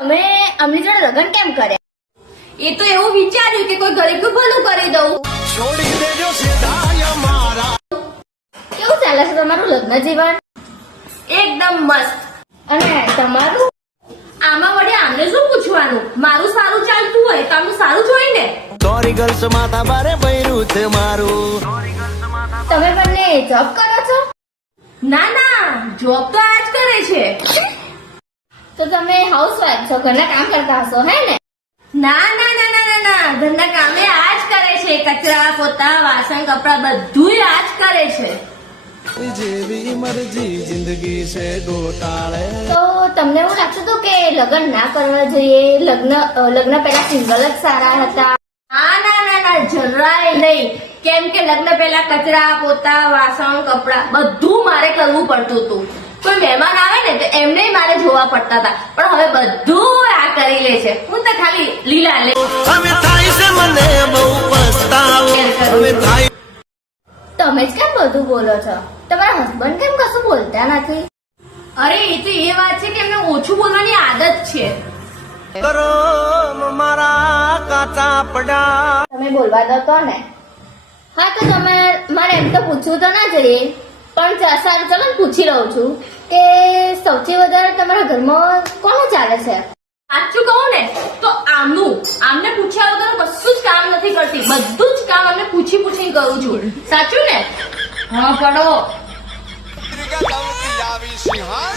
તમે અમની જોડે લગ્ન કેમ કર્યા? એ તો એવું વિચાર્યું કે કોઈ ગરીબનું ભલું કરી દઉં. છોડી દેજો સીધાય મારા. કેવું ચાલે છે તમારું લગ્ન જીવન? એકદમ મસ્ત. અને તમારું? આમાં વળી આમને શું પૂછવાનું? મારું સારું ચાલતું હોય તો આમનું સારું જ હોય ને. સોરી ગર્લ્સ માતા બારે બૈરું છે મારું. તમે બંને જોબ કરો છો? ના ના, જોબ તો આજ કરે છે. તો તમે હાઉસવાઈફ છો, ઘરના કામ કરતા હશો હે ને? ના ના ના ના ના ના, ઘરના કામે આજ કરે છે. કચરા પોતા વાસણ કપડા બધું આજ કરે છે. જેવી મરજી જિંદગી છે ગોટાળે. તો તમને એવું લાગતું હતું કે લગ્ન ના કરવા જોઈએ, લગ્ન પહેલા સિંગલ જ સારા હતા? ના ના ના ના, જરાય નહીં. કેમ કે લગ્ન પહેલા કચરા પોતા વાસણ કપડા બધું મારે કરવું પડતું હતું. કોઈ મહેમાન આવે ને તો એમને મારે જોવા પડતા હતા, પણ હવે બધું આ કરી લે છે. હું તો ખાલી લીલા લે. હવે થાય છે મને બહુ પસ્તાવો. હવે થાય તમે જ કેમ બધું બોલો છો? તમારા હસબન્ડ કેમ કશું બોલતા નથી? અરે એ તો એ વાત છે કે એમને ઓછું બોલવાની આદત છે. કરો મારા કાચા પડા. તમે બોલવા દો તો ને. હા તો તમે મારે એમ તો પૂછવું તો ના જોઈએ, પણ સારું ચલો ને પૂછી લઉં છું કે સૌથી વધારે તમારા ઘરમાં કોનું ચાલે છે? સાચું કહું ને તો આમને પૂછ્યા વગર હું કશું જ કામ નથી કરતી. બધું જ કામ આમને પૂછી પૂછીને કરું છું. સાચું ને? હા પડો. આવી સિંહાર